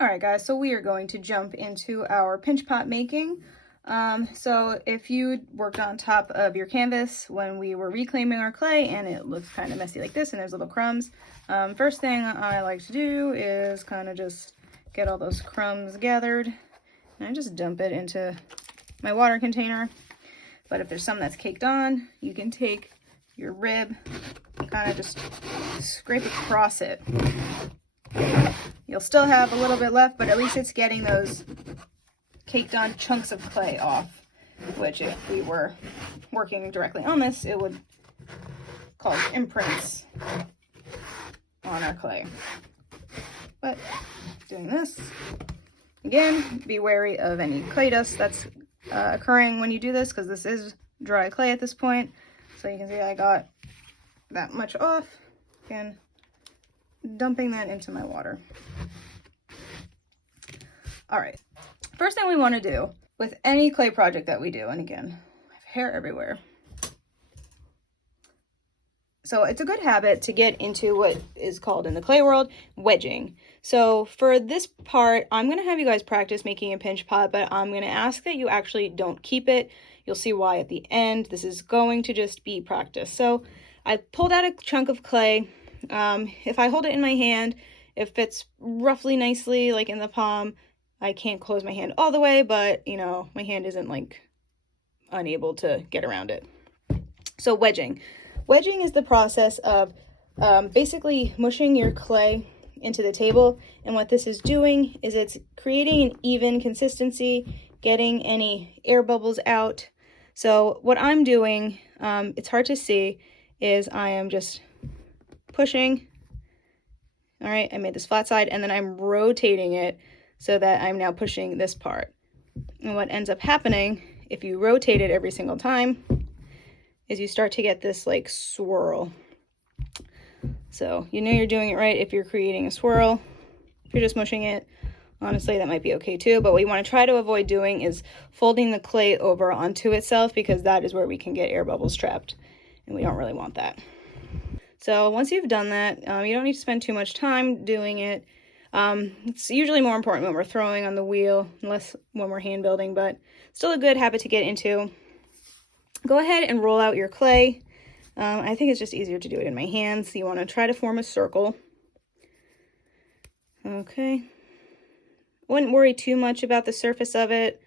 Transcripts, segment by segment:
All right, guys, so we are going to jump into our pinch pot making. So if you worked on top of your canvas when we were reclaiming our clay and it looks kind of messy like this and there's little crumbs, first thing I like to do is kind of just get all those crumbs gathered and I just dump it into my water container. But if there's some that's caked on, you can take your rib, kind of just scrape across it. You'll still have a little bit left, but at least it's getting those caked on chunks of clay off, which if we were working directly on this, it would cause imprints on our clay. But doing this, again, be wary of any clay dust that's occurring when you do this, because this is dry clay at this point. So you can see I got that much off. Again, dumping that into my water. All right, first thing we want to do with any clay project that we do, and again, I have hair everywhere. So it's a good habit to get into what is called in the clay world, wedging. So for this part, I'm going to have you guys practice making a pinch pot, but I'm going to ask that you actually don't keep it. You'll see why at the end. This is going to just be practice. So I pulled out a chunk of clay. If I hold it in my hand, it fits roughly nicely, like in the palm. I can't close my hand all the way, but you know, my hand isn't like unable to get around it. So wedging. Wedging is the process of basically mushing your clay into the table. And what this is doing is it's creating an even consistency, getting any air bubbles out. So what I'm doing, it's hard to see, is I am just pushing. All right, I made this flat side, and then I'm rotating it so that I'm now pushing this part. And what ends up happening, if you rotate it every single time, is you start to get this like swirl. So you know you're doing it right if you're creating a swirl. If you're just mushing it, honestly, that might be okay too. But what you want to try to avoid doing is folding the clay over onto itself, because that is where we can get air bubbles trapped, and we don't really want that. So once you've done that, you don't need to spend too much time doing it. It's usually more important when we're throwing on the wheel, less when we're hand building, but still a good habit to get into. Go ahead and roll out your clay. I think it's just easier to do it in my hands. You want to try to form a circle. Okay. Wouldn't worry too much about the surface of it.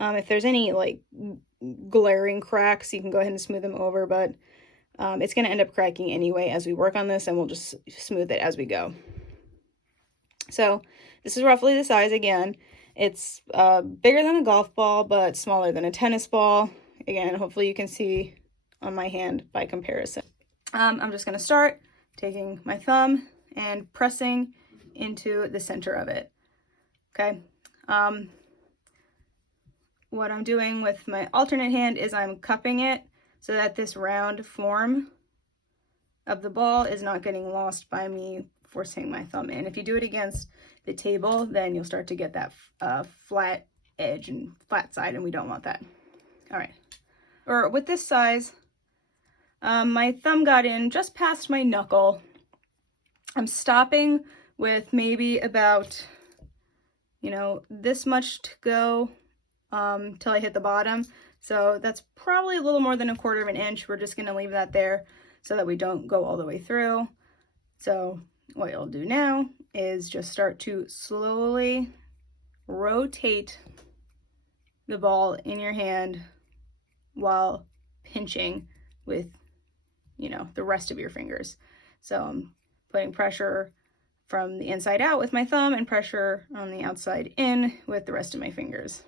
If there's any like glaring cracks, you can go ahead and smooth them over, but it's going to end up cracking anyway as we work on this, and we'll just smooth it as we go. So this is roughly the size. Again, it's bigger than a golf ball, but smaller than a tennis ball. Again, hopefully you can see on my hand by comparison. I'm just going to start taking my thumb and pressing into the center of it. Okay. What I'm doing with my alternate hand is I'm cupping it so that this round form of the ball is not getting lost by me forcing my thumb in. If you do it against the table, then you'll start to get that flat edge and flat side, and we don't want that. All right. Or with this size, my thumb got in just past my knuckle. I'm stopping with maybe about, you know, this much to go till I hit the bottom. So that's probably a little more than 1/4 of an inch. We're just going to leave that there so that we don't go all the way through. So what you'll do now is just start to slowly rotate the ball in your hand while pinching with, you know, the rest of your fingers. So I'm putting pressure from the inside out with my thumb and pressure on the outside in with the rest of my fingers.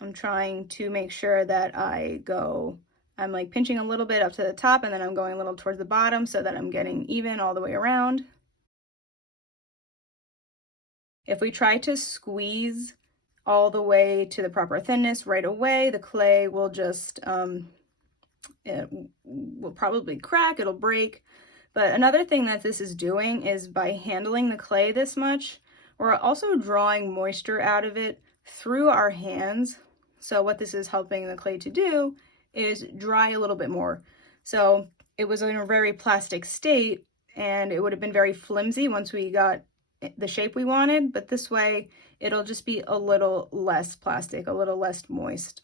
I'm trying to make sure that I'm like pinching a little bit up to the top, and then I'm going a little towards the bottom so that I'm getting even all the way around. If we try to squeeze all the way to the proper thinness right away, the clay will just, it will probably crack, it'll break. But another thing that this is doing is by handling the clay this much, we're also drawing moisture out of it through our hands. So what this is helping the clay to do is dry a little bit more. So it was in a very plastic state, and it would have been very flimsy once we got the shape we wanted, but this way it'll just be a little less plastic, a little less moist.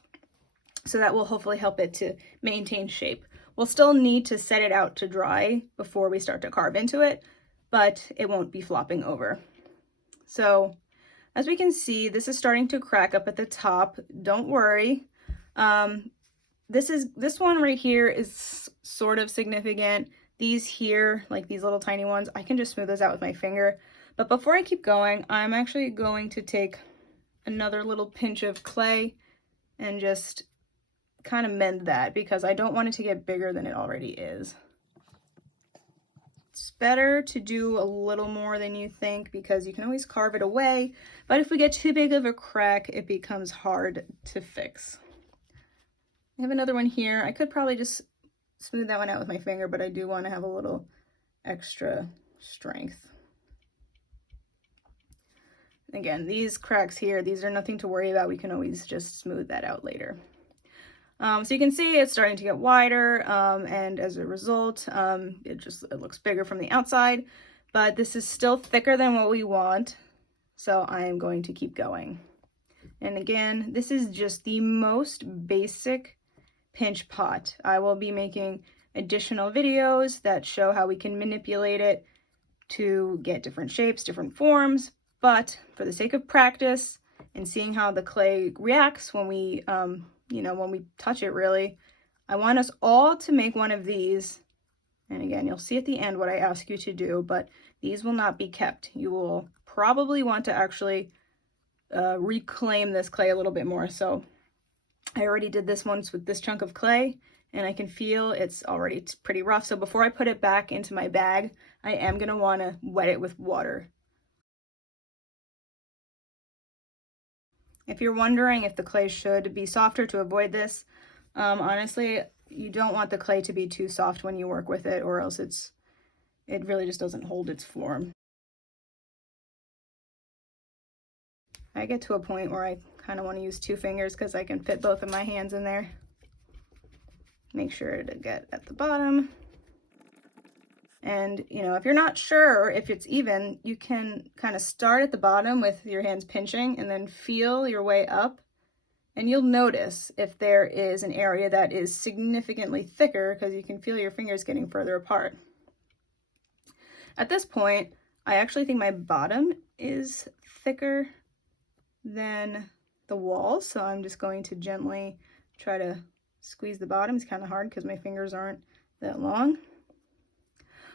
So that will hopefully help it to maintain shape. We'll still need to set it out to dry before we start to carve into it, but it won't be flopping over. So as we can see, this is starting to crack up at the top. Don't worry. This one right here is sort of significant. These here, like these little tiny ones, I can just smooth those out with my finger. But before I keep going, I'm actually going to take another little pinch of clay and just kind of mend that, because I don't want it to get bigger than it already is. It's better to do a little more than you think, because you can always carve it away, but if we get too big of a crack, it becomes hard to fix. I have another one here. I could probably just smooth that one out with my finger, but I do want to have a little extra strength. Again, these cracks here, these are nothing to worry about. We can always just smooth that out later. So you can see it's starting to get wider, and as a result, it looks bigger from the outside, but this is still thicker than what we want. So I am going to keep going. And again, this is just the most basic pinch pot. I will be making additional videos that show how we can manipulate it to get different shapes, different forms, but for the sake of practice and seeing how the clay reacts when we, when we touch it really, I want us all to make one of these. And again, you'll see at the end what I ask you to do, but these will not be kept. You will probably want to actually reclaim this clay a little bit more. So I already did this once with this chunk of clay, and I can feel it's pretty rough. So before I put it back into my bag, I am going to want to wet it with water. If you're wondering if the clay should be softer to avoid this, honestly, you don't want the clay to be too soft when you work with it, or else it really just doesn't hold its form. I get to a point where I kind of want to use 2 fingers because I can fit both of my hands in there. Make sure to get at the bottom. And, if you're not sure if it's even, you can kind of start at the bottom with your hands pinching and then feel your way up. And you'll notice if there is an area that is significantly thicker, because you can feel your fingers getting further apart. At this point, I actually think my bottom is thicker than the walls, so I'm just going to gently try to squeeze the bottom. It's kind of hard because my fingers aren't that long.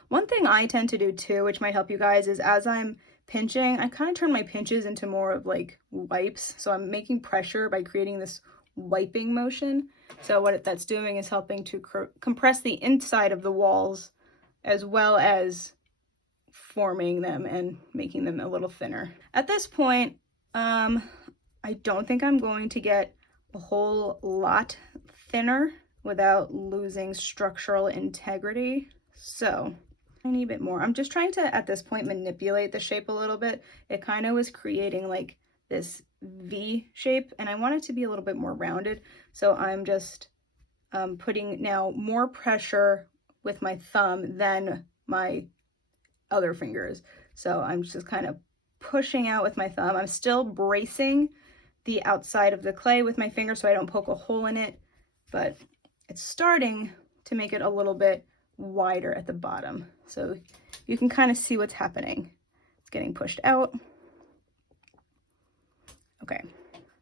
One thing I tend to do too, which might help you guys, is as I'm pinching, I kind of turn my pinches into more of like wipes. So I'm making pressure by creating this wiping motion. So what that's doing is helping to compress the inside of the walls, as well as forming them and making them a little thinner. At this point, I don't think I'm going to get a whole lot thinner without losing structural integrity. So a tiny bit more. I'm just trying to, at this point, manipulate the shape a little bit. It kind of was creating like this V shape, and I want it to be a little bit more rounded. So I'm just putting now more pressure with my thumb than my other fingers. So I'm just kind of pushing out with my thumb. I'm still bracing the outside of the clay with my finger so I don't poke a hole in it, but it's starting to make it a little bit wider at the bottom. So you can kind of see what's happening. It's getting pushed out. Okay,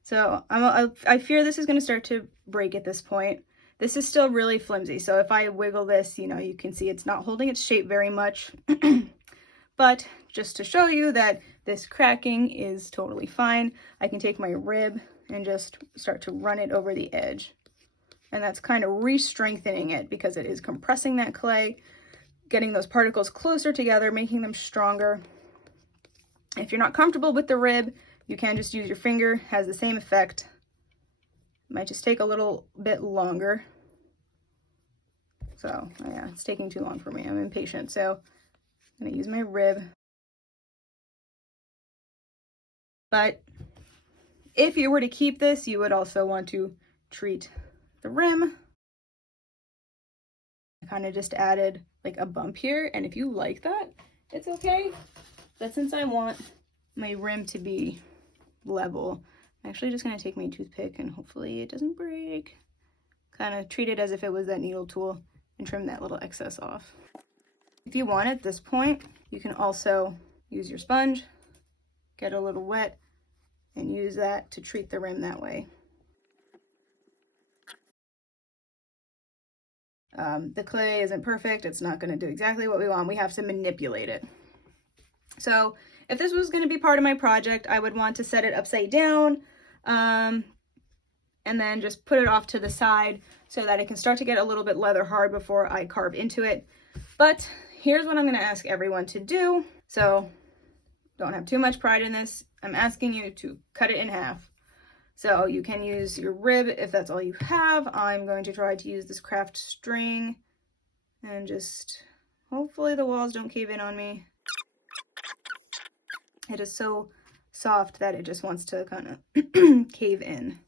so I fear this is going to start to break at this point. This is still really flimsy, so if I wiggle this, you can see it's not holding its shape very much. But just to show you that this cracking is totally fine, I can take my rib and just start to run it over the edge. And that's kind of re-strengthening it because it is compressing that clay, getting those particles closer together, making them stronger. If you're not comfortable with the rib, you can just use your finger, it has the same effect. It might just take a little bit longer. So yeah, it's taking too long for me. I'm impatient. So I'm going to use my rib. But if you were to keep this, you would also want to treat the rim. I kind of just added like a bump here, and if you like that, it's okay. But since I want my rim to be level, I'm actually just going to take my toothpick and hopefully it doesn't break. Kind of treat it as if it was that needle tool and trim that little excess off. If you want at this point, you can also use your sponge, get a little wet, and use that to treat the rim that way. The clay isn't perfect. It's not going to do exactly what we want. We have to manipulate it. So if this was going to be part of my project, I would want to set it upside down and then just put it off to the side so that it can start to get a little bit leather hard before I carve into it. But here's what I'm going to ask everyone to do. So don't have too much pride in this. I'm asking you to cut it in half. So you can use your rib if that's all you have. I'm going to try to use this craft string and just hopefully the walls don't cave in on me. It is so soft that it just wants to kind of cave in.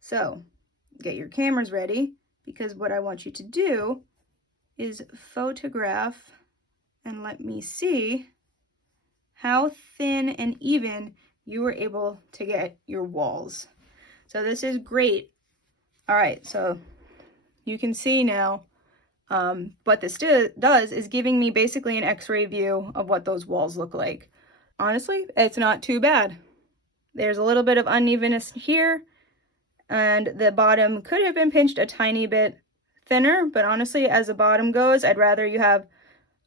So get your cameras ready, because what I want you to do is photograph and let me see how thin and even you were able to get your walls. So this is great. All right, so you can see now what this does is giving me basically an x-ray view of what those walls look like. Honestly, it's not too bad. There's a little bit of unevenness here, and the bottom could have been pinched a tiny bit thinner, but honestly, as the bottom goes, I'd rather you have,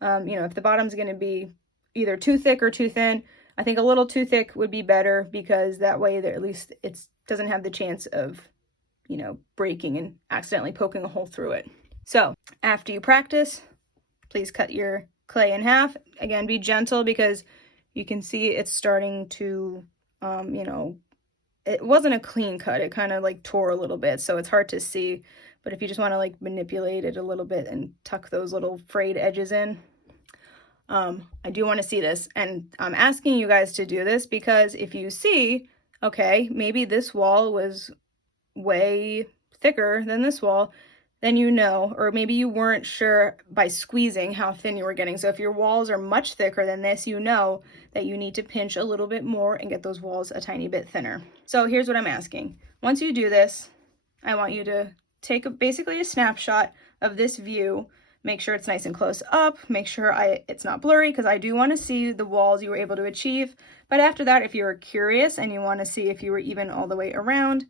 if the bottom's going to be either too thick or too thin, I think a little too thick would be better, because that way at least it doesn't have the chance of, breaking and accidentally poking a hole through it. So after you practice, please cut your clay in half. Again, be gentle, because you can see it's starting to, it wasn't a clean cut. It kind of like tore a little bit, so it's hard to see. But if you just want to like manipulate it a little bit and tuck those little frayed edges in, I do want to see this. And I'm asking you guys to do this because if you see, okay, maybe this wall was way thicker than this wall, then or maybe you weren't sure by squeezing how thin you were getting. So if your walls are much thicker than this, you know that you need to pinch a little bit more and get those walls a tiny bit thinner. So here's what I'm asking. Once you do this, I want you to take basically a snapshot of this view. Make sure it's nice and close up. Make sure it's not blurry, because I do want to see the walls you were able to achieve. But after that, if you're curious and you want to see if you were even all the way around,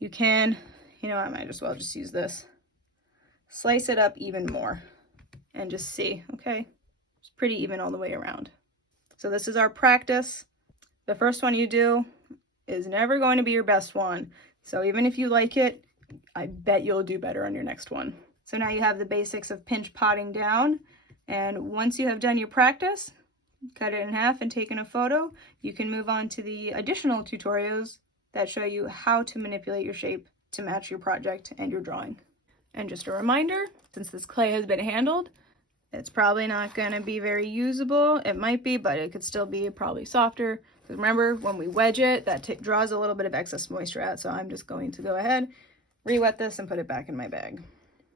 you can, I might as well just use this. Slice it up even more and just see, okay, it's pretty even all the way around. So this is our practice. The first one you do is never going to be your best one. So even if you like it, I bet you'll do better on your next one. So now you have the basics of pinch potting down. And once you have done your practice, cut it in half and taken a photo, you can move on to the additional tutorials that show you how to manipulate your shape to match your project and your drawing. And just a reminder, since this clay has been handled, it's probably not going to be very usable. It might be, but it could still be probably softer. Because remember, when we wedge it, that draws a little bit of excess moisture out. So I'm just going to go ahead, re-wet this, and put it back in my bag.